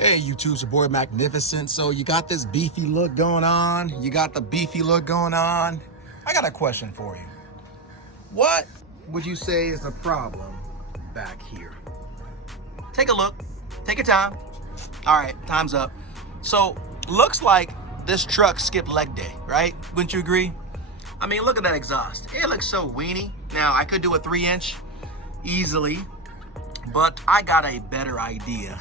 Hey YouTube, it's your boy Magnificent. So you got this beefy look going on. I got a question for you. What would you say is the problem back here? Take a look. Take your time. All right, time's up. So looks like this truck skipped leg day, right? Wouldn't you agree? I mean, look at that exhaust. It looks so weenie. Now I could do a 3-inch easily, but I got a better idea.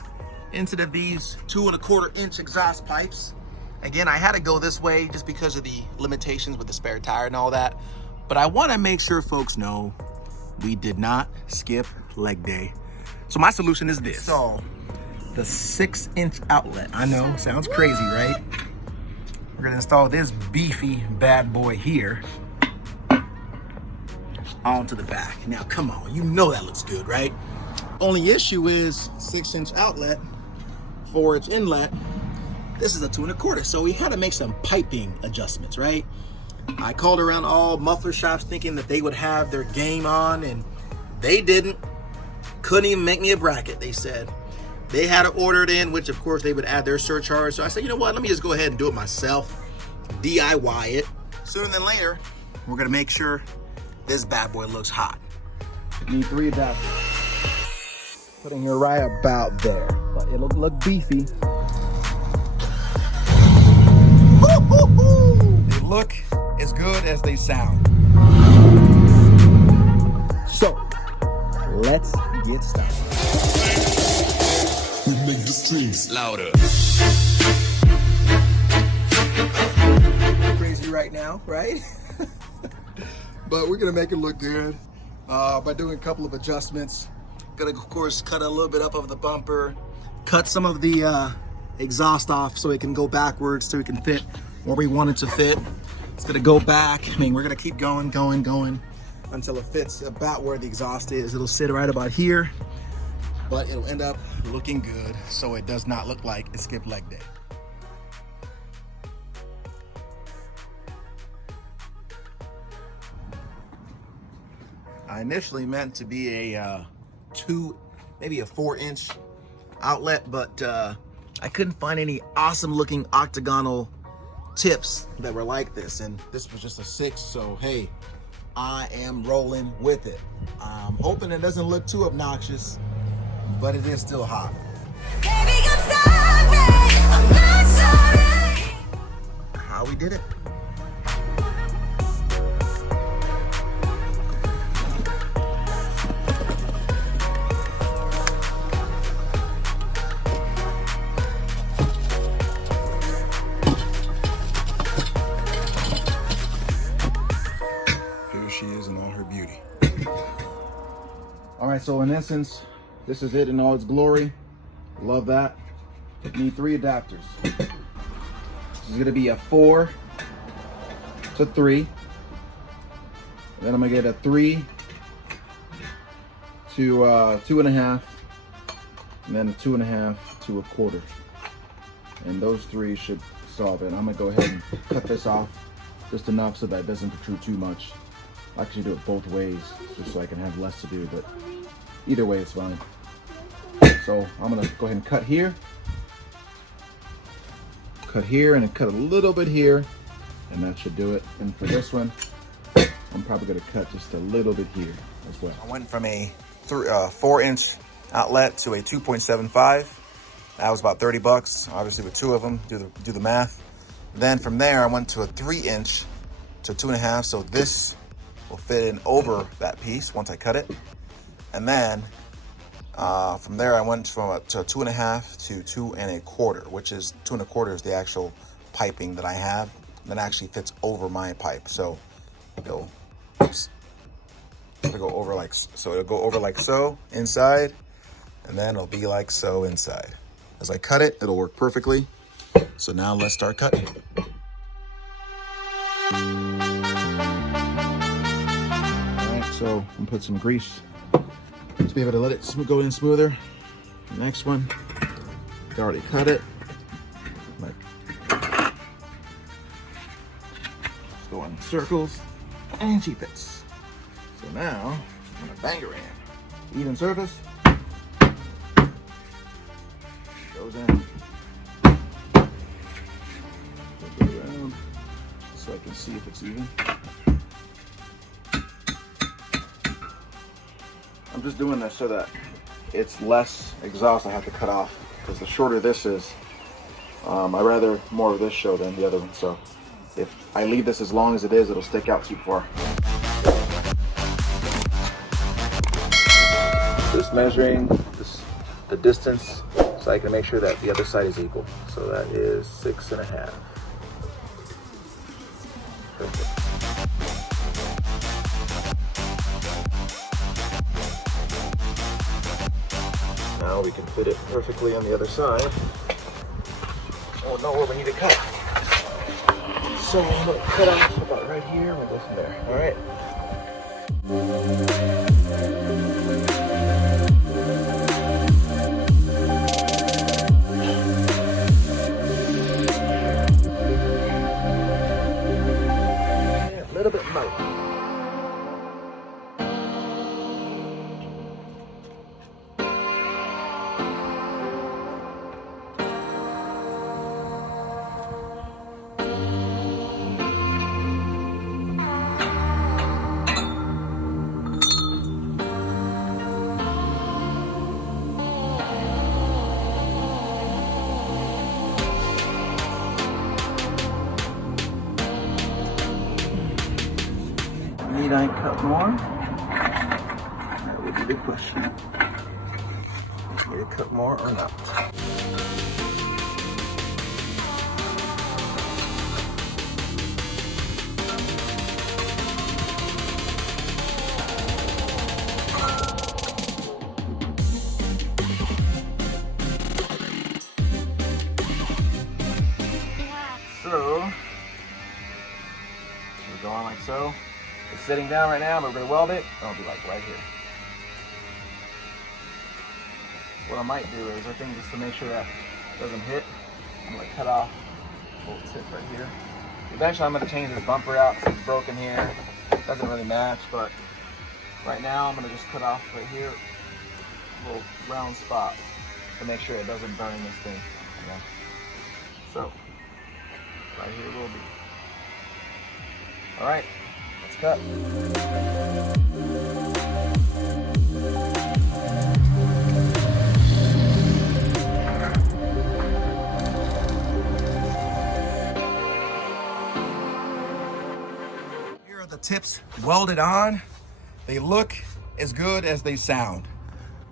Instead of these 2¼ inch exhaust pipes, again, I had to go this way just because of the limitations with the spare tire and all that. But I want to make sure folks know we did not skip leg day. So my solution is this. So the 6-inch outlet. I know, sounds crazy, right? We're gonna install this beefy bad boy here onto the back. Now, come on, you know that looks good, right? Only issue is 6-inch outlet, 4-inch inlet. This is a 2¼ so we had to make some piping adjustments, right? I called around all muffler shops thinking that they would have their game on, and they didn't. Couldn't even make me a bracket. They said they had to order it in, which of course they would add their surcharge. So I said, you know what, let me just go ahead and do it myself, DIY it. Sooner than later, we're gonna make sure this bad boy looks hot. Need 3 adapters. Putting her right about there, but it'll look beefy. They look as good as they sound. So, let's get started. We make the streams louder. Crazy right now, right? But we're gonna make it look good by doing a couple of adjustments. Gonna, of course, cut a little bit up of the bumper, cut some of the exhaust off so it can go backwards so it can fit where we want it to fit. It's gonna go back. I mean, we're gonna keep going until it fits about where the exhaust is. It'll sit right about here, but it'll end up looking good so it does not look like it skipped leg day. I initially meant to be a maybe a 4-inch outlet, but I couldn't find any awesome looking octagonal tips that were like this, and this was just a 6, so hey, I am rolling with it. I'm hoping it doesn't look too obnoxious, but it is still hot. Baby, I'm sorry, I'm not sorry. How we did it. She is in all her beauty. All right, so in essence, this is it in all its glory. Love that. Need 3 adapters. This is gonna be a 4 to 3. And then I'm gonna get a 3 to 2½, and then a 2½ to 1/4. And those 3 should solve it. I'm gonna go ahead and cut this off just enough so that it doesn't protrude too much. I actually do it both ways just so I can have less to do, but either way it's fine. So I'm gonna go ahead and cut here, and then cut a little bit here, and that should do it. And for this one, I'm probably gonna cut just a little bit here as well. I went from a 4-inch outlet to a 2.75. That was about 30 bucks, obviously with 2 of them, do the math. Then from there, I went to a 3-inch to 2½, so this will fit in over that piece once I cut it. And then from there I went to a 2½ to 2¼ which is 2¼ is the actual piping that I have that actually fits over my pipe. So it'll go over like so. It'll go over like so inside, and then it'll be like so inside. As I cut it, it'll work perfectly. So now let's start cutting. So I'm gonna put some grease to be able to let it go in smoother. Next one, I already cut it. Let's go in circles, and she fits. So now I'm gonna bang her in. Even surface. Goes in. Flip it around so I can see if it's even. I'm just doing this so that it's less exhaust I have to cut off, because the shorter this is, I'd rather more of this show than the other one. So if I leave this as long as it is, it'll stick out too far. Just measuring the distance so I can make sure that the other side is equal. So that is 6.5. Perfect. Now we can fit it perfectly on the other side. Oh no, where we need to cut. So I'm gonna cut off about right here. We'll go from there. All right. Yeah, a little bit light. Need I cut more? That would be the question. Need I cut more or not? So, we're going like so. It's sitting down right now, but we're going to weld it. It'll be like right here. What I might do is, I think just to make sure that it doesn't hit, I'm going to cut off a little tip right here. Eventually I'm going to change this bumper out because it's broken here. It doesn't really match, but right now I'm going to just cut off right here a little round spot to make sure it doesn't burn this thing. Okay? So, right here will be. Alright. Cut. Here are the tips welded on. They look as good as they sound.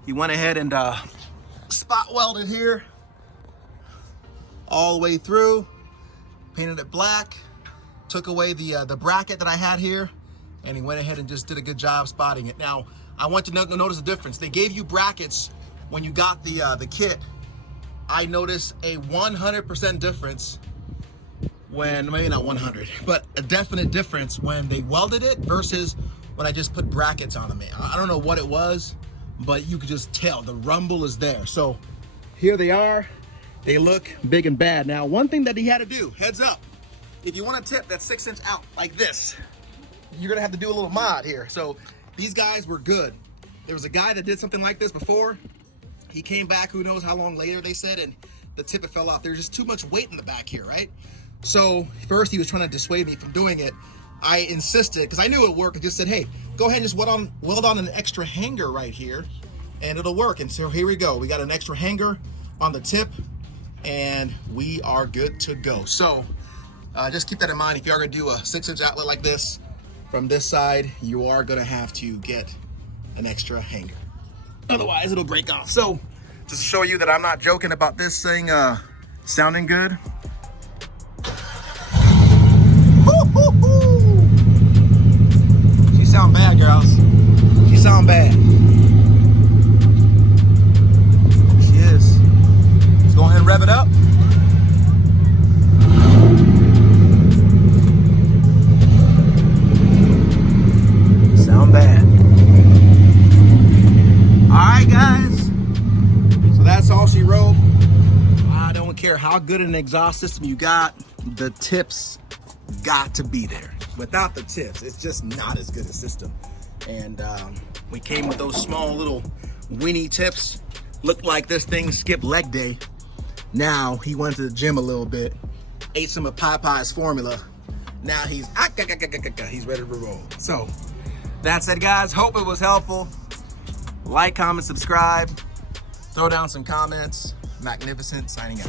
He went ahead and spot welded here all the way through, painted it black, took away the bracket that I had here, and he went ahead and just did a good job spotting it. Now, I want to notice the difference. They gave you brackets when you got the kit. I noticed a 100% difference when, maybe not 100, but a definite difference when they welded it versus when I just put brackets on them. I don't know what it was, but you could just tell the rumble is there. So here they are. They look big and bad. Now, one thing that he had to do, heads up, if you want a tip that's 6 inch out like this, you're gonna have to do a little mod here. So these guys were good. There was a guy that did something like this before. He came back, who knows how long later, they said, and the tip it fell off. There's just too much weight in the back here, right? So first he was trying to dissuade me from doing it. I insisted, because I knew it would work. I just said, hey, go ahead and just weld on an extra hanger right here and it'll work. And so here we go. We got an extra hanger on the tip and we are good to go. So just keep that in mind. If you are gonna do a 6 inch outlet like this, from this side, you are gonna have to get an extra hanger. Otherwise, it'll break off. So, just to show you that I'm not joking about this thing sounding good. She sound bad, girls. She sound bad. She is. Let's go ahead and rev it up. Sound bad. Alright guys, so that's all she wrote. I don't care how good an exhaust system you got, the tips got to be there. Without the tips, it's just not as good a system. And we came with those small little weenie tips. Looked like this thing skipped leg day. Now he went to the gym a little bit, ate some of Popeye's formula. Now he's ready to roll. So that said, guys, hope it was helpful. Like, comment, subscribe, throw down some comments. Magnificent signing out.